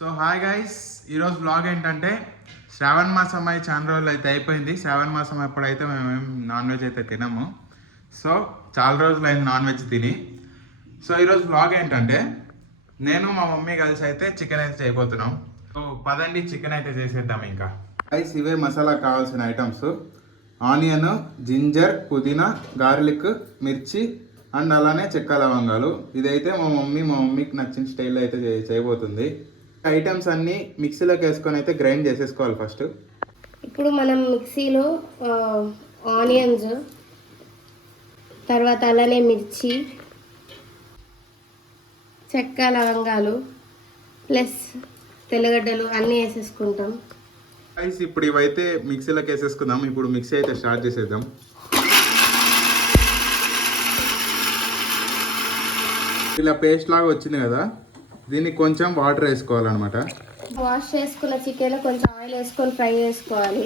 So hi guys, ఈరోజు blog ఏంటంటే శ్రావణ మాసం అయి చాలా రోజులు అయితే అయిపోయింది. శ్రావణ మాసం ఎప్పుడైతే మేమేం నాన్ వెజ్ అయితే తినము. సో చాలా రోజులు అయింది నాన్ వెజ్ తిని. సో ఈరోజు బ్లాగ్ ఏంటంటే నేను మా మమ్మీ కలిసి అయితే చికెన్ అయితే చేయబోతున్నాం. సో పదండి చికెన్ అయితే చేసేద్దాం. ఇంకా గైస్ ఇవే మసాలా కావాల్సిన ఐటమ్స్: ఆనియన్, జింజర్, పుదీనా, గార్లిక్, మిర్చి అండ్ అలానే చెక్క లవంగాలు. ఇదైతే మా మమ్మీకి నచ్చిన స్టైల్లో అయితే చేయబోతుంది. ఐటమ్స్ అన్నీ మిక్సీలోకి వేసుకొని అయితే గ్రైండ్ చేసేసుకోవాలి ఫస్ట్. ఇప్పుడు మనం మిక్సీలో ఆనియన్స్, తర్వాత అలానే మిర్చి, చెక్క లవంగాలు ప్లస్ తెల్లగడ్డలు అన్నీ వేసేసుకుంటాం. ఇప్పుడు ఇవైతే మిక్సీలోకి వేసేసుకుందాం. ఇప్పుడు మిక్సీ అయితే స్టార్ట్ చేసేద్దాం. ఇలా పేస్ట్ లాగా వచ్చింది కదా, దీనికి కొంచెం వాటర్ వేసుకోవాలన్నమాట. వాష్ చేసుకున్న చికెన్ కొంచెం ఆయిల్ వేసుకొని ఫ్రై చేసుకోవాలి.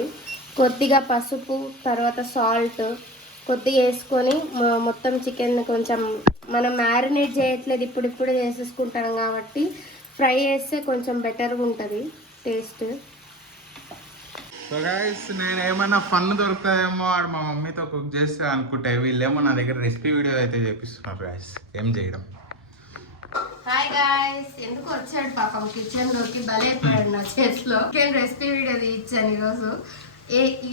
కొద్దిగా పసుపు, తర్వాత సాల్ట్ కొద్దిగా వేసుకొని మొత్తం చికెన్ కొంచెం మనం మ్యారినేట్ చేయట్లేదు, ఇప్పుడు చేసేసుకుంటాం కాబట్టి ఫ్రై చేస్తే కొంచెం బెటర్గా ఉంటుంది టేస్ట్. సో గైస్, నేను ఏమన్నా ఫన్ దొరుకుతాయేమో ఆడు మా మమ్మీతో కుక్ చేస్తే అనుకుంటే వీళ్ళేమో నా దగ్గర రెసిపీ వీడియో అయితే చేపిస్తున్నారు గైస్. ఏం చేయడం. హాయ్ గాయ్స్, ఎందుకు వచ్చాడు పాపం కిచెన్ లోకి, భలేపోయాడు నా చేతిలో. చికెన్ రెసిపీ వీడియో తీయించాను ఈరోజు.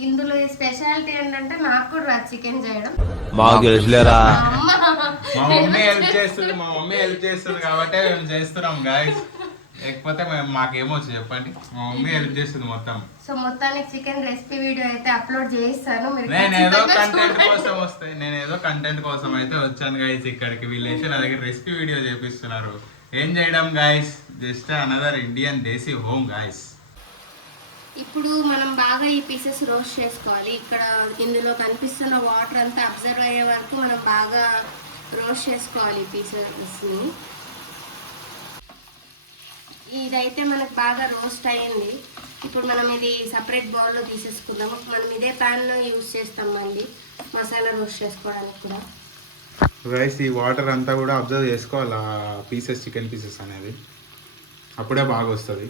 ఇందులో స్పెషాలిటీ ఏంటంటే నాకు కూడా రా చికెన్ చేయడం. మా మమ్మీ హెల్ప్ చేస్తుంది కాబట్టి మేము చేస్తున్నాం గాయస్. లేకపోతే మాకేమొచ్చు చెప్పండి, మా మమ్మీ హెల్ప్ చేస్తుంది మొత్తం. సో మొత్తానికి చికెన్ రెసిపీ వీడియో అయితే అప్లోడ్ చేస్తాను. నేను ఏదో కంటెంట్ కోసం అయితే వచ్చాను గాయస్ ఇక్కడికి. వీళ్ళైతే నా దగ్గర రెసిపీ వీడియో చేపిస్తున్నారు. ఏం చేయడం గాయస్, జస్ట్ అనదర్ ఇండియన్ దేశీ హోమ్ గాయస్. ఇప్పుడు మనం బాగా ఈ పీసెస్ రోస్ట్ చేసుకోవాలి. ఇక్కడ ఇందులో కనిపిస్తున్న వాటర్ అంతా అబ్జర్వ్ అయ్యే వరకు మనం బాగా రోస్ట్ చేసుకోవాలి ఈ పీసెస్ని. ఇదైతే మనకు బాగా రోస్ట్ అయ్యింది. ఇప్పుడు మనం ఇది సపరేట్ బౌల్లో తీసేసుకుందాము. మనం ఇదే ప్యాన్లో యూజ్ చేస్తాం మళ్ళీ మసాలా రోస్ట్ చేసుకోవడానికి కూడా. రైస్ ఈ వాటర్ అంతా కూడా అబ్జర్వ్ చేసుకోవాలి ఆ పీసెస్, చికెన్ పీసెస్ అనేది, అప్పుడే బాగా వస్తుంది.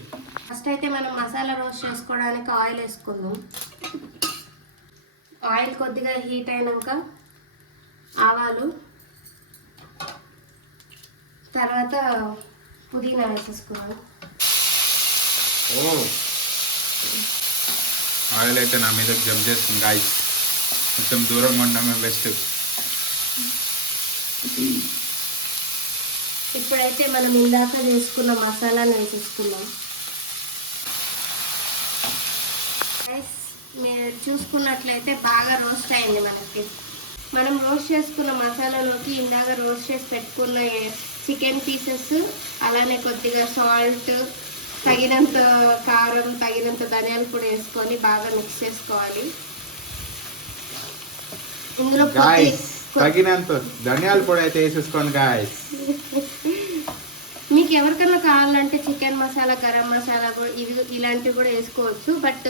ఫస్ట్ అయితే మనం మసాలా రోస్ట్ చేసుకోవడానికి ఆయిల్ వేసుకుందాం. ఆయిల్ కొద్దిగా హీట్ అయినాక ఆవాలు, తర్వాత పుదీనా వేసేసుకున్నాం. ఆయిల్ అయితే నా మీద జంప్ చేస్తుంది గాయస్. కొంచెం దూరంగా ఉండమే బెస్ట్. ఇప్పుడైతే మనం ఇందాక చేసుకున్న మసాలాను వేసేసుకున్నాం. మీరు చూసుకున్నట్లయితే బాగా రోస్ట్ అయింది మనకి. మనం రోస్ట్ చేసుకున్న మసాలాలోకి ఇందాక రోస్ట్ చేసి పెట్టుకున్న చికెన్ పీసెస్, అలానే కొద్దిగా సాల్ట్, తగినంత కారం, తగినంత ధనియాల పొడి వేసుకొని బాగా మిక్స్ చేసుకోవాలి. ఇందులో తగినంత ధనియాల పొడి అయితే వేసేసుకోండి గాయస్. మీకు ఎవరికైనా కావాలంటే చికెన్ మసాలా, గరం మసాలా ఇలాంటివి కూడా వేసుకోవచ్చు. బట్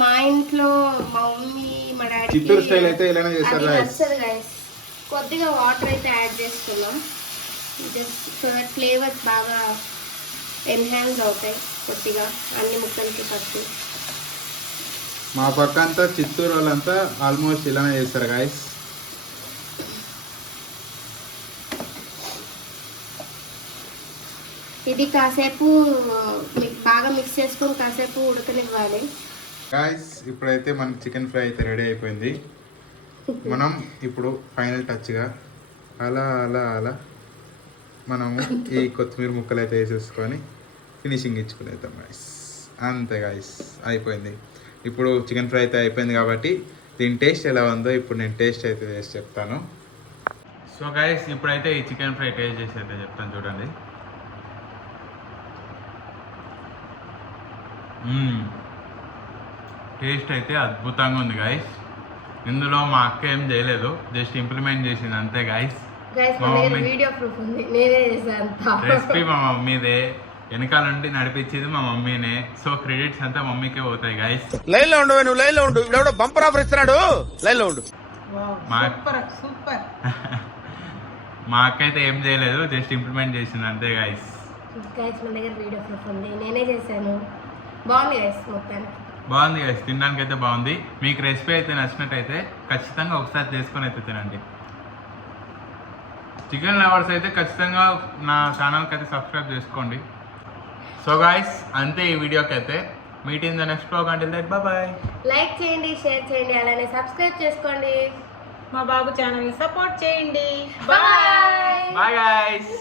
మా ఇంట్లో మా మమ్మీ, మా డాడీ చిత్తూరు స్టైల్ అయితే ఇలానే చేస్తారు గైస్. కొద్దిగా వాటర్ అయితే యాడ్ చేస్తున్నాం, జస్ట్ సో దట్ ఫ్లేవర్స్ బాగా ఎన్హాన్స్ అవుతాయి కొద్దిగా అన్ని ముక్కలకి పట్టు. మా పక్క అంతా చిత్తూరు వాళ్ళంతా ఆల్మోస్ట్ ఇలానే చేస్తారు గాయస్. ఇది కాసేపు బాగా మిక్స్ చేసుకొని కాసేపు ఉడకనివ్వాలి గాయస్. ఇప్పుడైతే మన చికెన్ ఫ్రై అయితే రెడీ అయిపోయింది. మనం ఇప్పుడు ఫైనల్ టచ్గా అలా అలా అలా మనము ఈ కొత్తిమీర ముక్కలు అయితే వేసేసుకొని ఫినిషింగ్ ఇచ్చుకునేద్దాం గాయస్. అంతే గాయస్, అయిపోయింది. ఇప్పుడు చికెన్ ఫ్రై అయితే అయిపోయింది కాబట్టి దీని టేస్ట్ ఎలా ఉందో ఇప్పుడు నేను టేస్ట్ అయితే చేసి చెప్తాను. సో గాయస్, ఇప్పుడైతే ఈ చికెన్ ఫ్రై టేస్ట్ చేసి అయితే చెప్తాను. చూడండి, టేస్ట్ అయితే అద్భుతంగా ఉంది గాయస్. ఇందులో మా అక్క ఏం చేయలేదు, జస్ట్ ఇంప్లిమెంట్ చేసింది అంతే గాయస్. రెసిపీ మా మమ్మీదే, వెనకాల నుండి నడిపించేది మా మమ్మీనే. సో క్రెడిట్స్ అంతా మమ్మీకే పోతాయి గాయస్. లైన్ లో ఉండు, నువ్వు లైన్ లో ఉండు. ఇప్పుడు బంపర్ ఆఫర్ ఇస్తున్నాడు, లైన్ లో ఉండు. మా అక్క అయితే ఏం చేయలేదు, జస్ట్ ఇంప్లిమెంట్ చేసింది అంతే గాయస్. గైస్ మన దగ్గర వీడియో ప్రూఫ్ ఉంది, నేనే చేశాను. బాగుంది గైస్, మొత్తానికి బాగుంది గైస్, తినడానికి అయితే బాగుంది. మీకు రెసిపీ అయితే నచ్చినట్టయితే ఖచ్చితంగా ఒకసారి చేసుకొని అయితే తినండి. చికెన్ లవర్స్ అయితే ఖచ్చితంగా నా ఛానల్కి అయితే సబ్స్క్రైబ్ చేసుకోండి. సో గాయస్, అంతే ఈ వీడియోకి అయితే. Meet in the next blog. Until that bye. Like చేయండి, షేర్ చేయండి, అలానే సబ్స్క్రైబ్ చేసుకోండి. మా బాబు ఛానల్ని సపోర్ట్ చేయండి. Bye bye guys.